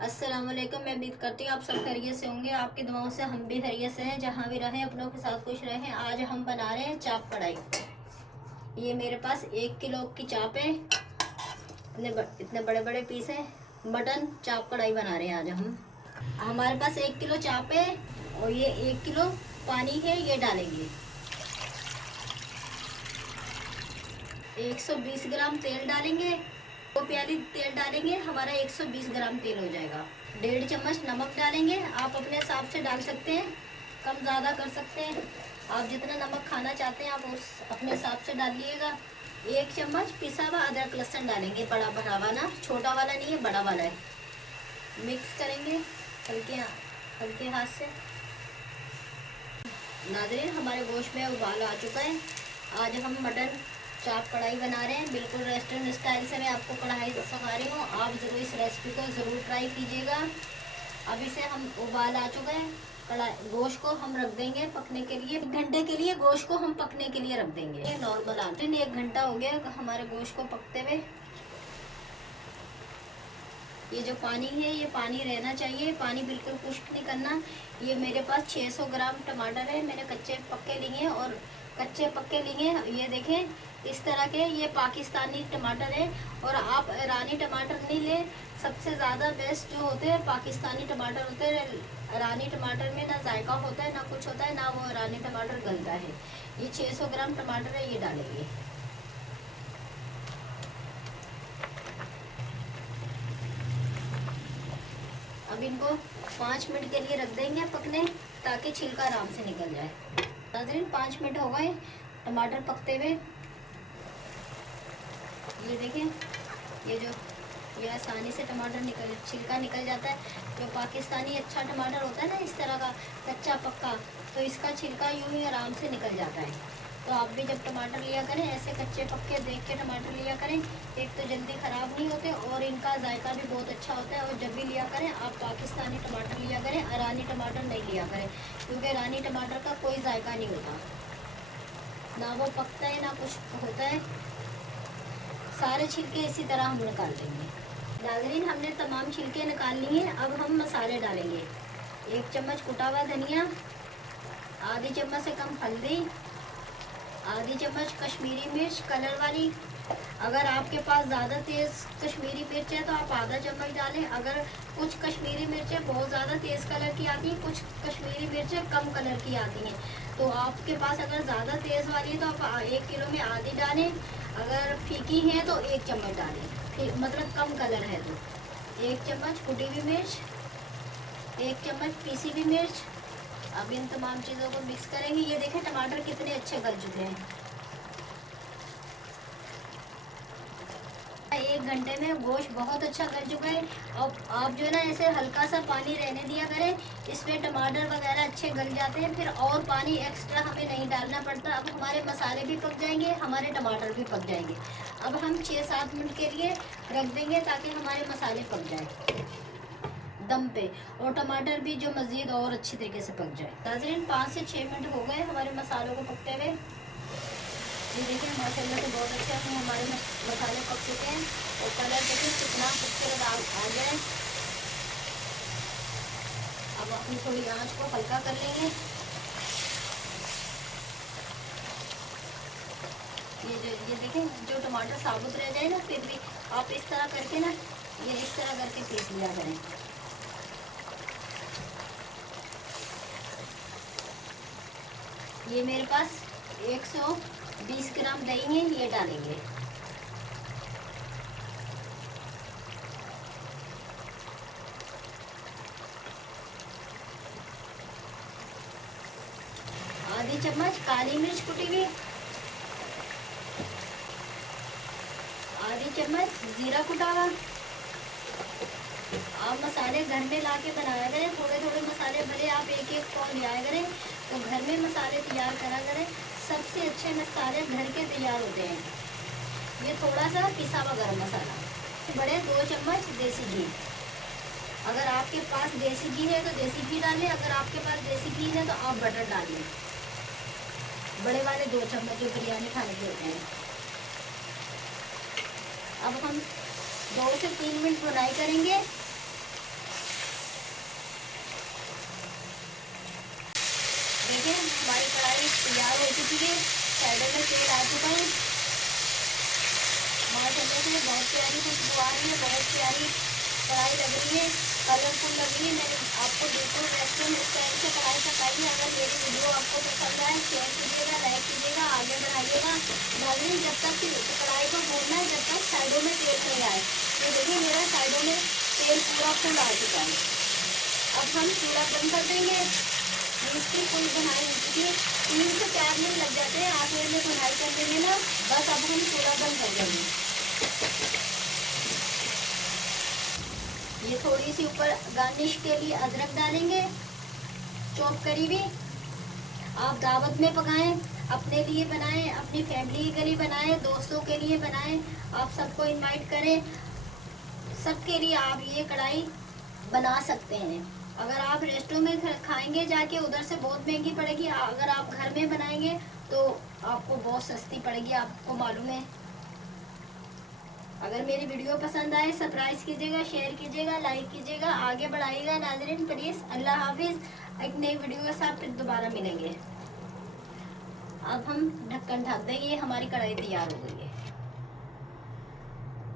अस्सलाम वालेकुम। मैं उम्मीद करती हूँ आप सब खैरियत से होंगे। आपकी दुआओं से हम भी खैरियत से हैं। जहाँ भी रहें अपनों के साथ खुश रहें। आज हम बना रहे हैं चाप कढ़ाई। ये मेरे पास 1 किलो की चाप है। इतने बड़े बड़े पीस है। मटन चाप कढ़ाई बना रहे हैं आज हम। हमारे पास 1 किलो चाप है और ये 1 किलो पानी है, ये डालेंगे। 120 ग्राम तेल डालेंगे। 2 प्याली तेल डालेंगे, हमारा 120 ग्राम तेल हो जाएगा। 1.5 चम्मच नमक डालेंगे। आप अपने हिसाब से डाल सकते हैं, कम ज़्यादा कर सकते हैं। आप जितना नमक खाना चाहते हैं आप उस अपने हिसाब से डालिएगा। 1 चम्मच पिसा हुआ अदरक लहसुन डालेंगे, बड़ा बड़ा वाला, छोटा वाला नहीं है, बड़ा वाला है। मिक्स करेंगे हल्के हल्के हाथ से। नाज़रीन, हमारे गोश्त में उबाल आ चुका है। आज हम मटन चाप कढ़ाई बना रहे हैं। बिल्कुल रेस्टोरेंट स्टाइल से मैं आपको कढ़ाई सिखा रही हूँ। आप ज़रूर इस रेसिपी को ज़रूर ट्राई कीजिएगा। अब इसे हम उबाल आ चुका है। कढ़ाई गोश्त को हम रख देंगे पकने के लिए। 1 घंटे के लिए गोश्त को हम पकने के लिए रख देंगे। ये नॉर्मल आटे 1 घंटा हो गया हमारे गोश्त को पकते हुए। ये जो पानी है ये पानी रहना चाहिए, पानी बिल्कुल खुश्क नहीं करना। ये मेरे पास 600 ग्राम टमाटर है, मैंने कच्चे पक्के लिए हैं और कच्चे पक्के लिए हैं। ये देखें इस तरह के, ये पाकिस्तानी टमाटर है और आप ईरानी टमाटर नहीं ले। सबसे ज़्यादा बेस्ट जो होते हैं पाकिस्तानी टमाटर होते हैं। ईरानी टमाटर में ना जायका होता है ना कुछ होता है, ना वो ईरानी टमाटर गलता है। ये 600 ग्राम टमाटर है, ये डालेंगे। अब इनको 5 मिनट के लिए रख देंगे पकने, ताकि छिलका आराम से निकल जाए। नाज़रीन, 5 मिनट हो गए टमाटर पकते हुए। ये देखें, ये आसानी से टमाटर छिलका निकल जाता है। जो पाकिस्तानी अच्छा टमाटर होता है ना इस तरह का कच्चा पक्का, तो इसका छिलका यूं ही आराम से निकल जाता है। तो आप भी जब टमाटर लिया करें ऐसे कच्चे पक्के देख के टमाटर लिया करें। एक तो जल्दी ख़राब नहीं होते और इनका जायका भी बहुत अच्छा होता है। और जब भी लिया करें आप पाकिस्तानी टमाटर लिया करें, ईरानी टमाटर नहीं लिया करें, क्योंकि ईरानी टमाटर का कोई जायका नहीं होता, ना वो पकता है ना कुछ होता है। सारे छिलके इसी तरह हम निकाल देंगे। नाज़रीन, हमने तमाम छिलके निकाल लिए। अब हम मसाले डालेंगे। 1 चम्मच कुटा हुआ धनिया, आधी चम्मच से कम हल्दी, आधी चम्मच कश्मीरी मिर्च कलर वाली। अगर आपके पास ज़्यादा तेज़ कश्मीरी मिर्च है तो आप आधा चम्मच डालें। अगर कुछ कश्मीरी मिर्चें बहुत ज़्यादा तेज़ कलर की आती हैं, कुछ कश्मीरी मिर्चें कम कलर की आती हैं, तो आपके पास अगर ज़्यादा तेज़ वाली है तो आप 1 किलो में आधी डालें। अगर फीकी है तो 1 चम्मच डालें, मतलब कम कलर है तो। 1 चम्मच कुटी हुई मिर्च, 1 चम्मच पीसी हुई मिर्च। अब इन तमाम चीज़ों को मिक्स करेंगे। ये देखें टमाटर कितने अच्छे गल चुके हैं। 1 घंटे में गोश्त बहुत अच्छा गल चुका है। और आप जो है ना ऐसे हल्का सा पानी रहने दिया करें, इसमें टमाटर वगैरह अच्छे गल जाते हैं। फिर और पानी एक्स्ट्रा हमें नहीं डालना पड़ता। अब हमारे मसाले भी पक जाएंगे, हमारे टमाटर भी पक जाएंगे। अब हम 6-7 मिनट के लिए रख देंगे ताकि हमारे मसाले पक जाए दम पे, और टमाटर भी जो मज़ीद और अच्छी तरीके से पक जाए। नाज़रीन, 5 से 6 मिनट हो गए हमारे मसालों को पकते हुए। ये देखिए माशाल्लाह से बहुत अच्छे हमारे मसाले पक चुके हैं और कलर देखिए कितना खूबसूरत आ गया है। अब हम थोड़ी आंच को हल्का कर लेंगे। ये देखें जो टमाटर साबुत रह जाए ना, फिर भी आप इस तरह करके ना, ये इस तरह करके पीस लिया करें। ये मेरे पास 120 ग्राम दही है, ये डालेंगे। आधी चम्मच काली मिर्च कुटी हुई, आधी चम्मच जीरा कुटा हुआ। आप मसाले घर में ला के बनाया करें, थोड़े थोड़े मसाले, भले आप एक एक पाव ले आया करें, तो घर में मसाले तैयार करा करें। सबसे अच्छे मसाले घर के तैयार होते हैं। ये थोड़ा सा पिसा हुआ गरम मसाला, बड़े 2 चम्मच देसी घी। अगर आपके पास देसी घी है तो देसी घी डालें, अगर आपके पास देसी घी है तो आप बटर डालें। बड़े वाले 2 चम्मच जो बिरयानी खाने के होते हैं। अब हम 2 से 3 मिनट भुनाई करेंगे। देखिए हमारी कढ़ाई तैयार हो चुकी है, साइडों में तेल आ चुका है। माशाल्लाह से बहुत प्यारी खुशबू आ रही है, बहुत प्यारी कढ़ाई लग रही है, कलरफुल लग रही है। मैंने आपको बिल्कुल रेस्टोरेंट स्टाइल से कढ़ाई पकाई है। अगर मेरी वीडियो आपको पसंद आए शेयर कीजिएगा, लाइक कीजिएगा, आगे बढ़ाइएगा। नाज़रीन जब तक कढ़ाई को भूनना है जब तक साइडों में तेल नहीं आए। ये देखिए मेरा साइडों में तेल पूरा फुल आ चुका है। अब हम चूल्हा बंद कर देंगे। इसकी कोई बुनाई नहीं, 3 से 4 मिनट लग जाते हैं आखिर में बुनाई करने में ना। बस अब हम चूल्हा बंद कर देंगे। ये थोड़ी सी ऊपर गार्निश के लिए अदरक डालेंगे, चॉप करी हुई। आप दावत में पकाएं, अपने लिए बनाएं, अपनी फैमिली के लिए बनाएं, दोस्तों के लिए बनाएं, आप सबको इनवाइट करें। सबके लिए आप ये कढ़ाई बना सकते हैं। अगर आप रेस्टोरेंट में खाएंगे जाके उधर से बहुत महंगी पड़ेगी, अगर आप घर में बनाएंगे तो आपको बहुत सस्ती पड़ेगी, आपको मालूम है। अगर मेरी वीडियो पसंद आए सब्सक्राइब कीजिएगा, शेयर कीजिएगा, लाइक कीजिएगा, आगे बढ़ाइएगा नाज़रीन प्लीज़। अल्लाह हाफिज़। एक नई वीडियो के साथ फिर दोबारा मिलेंगे। अब हम ढक्कन ढक देंगे, हमारी कढ़ाई तैयार हो गई है।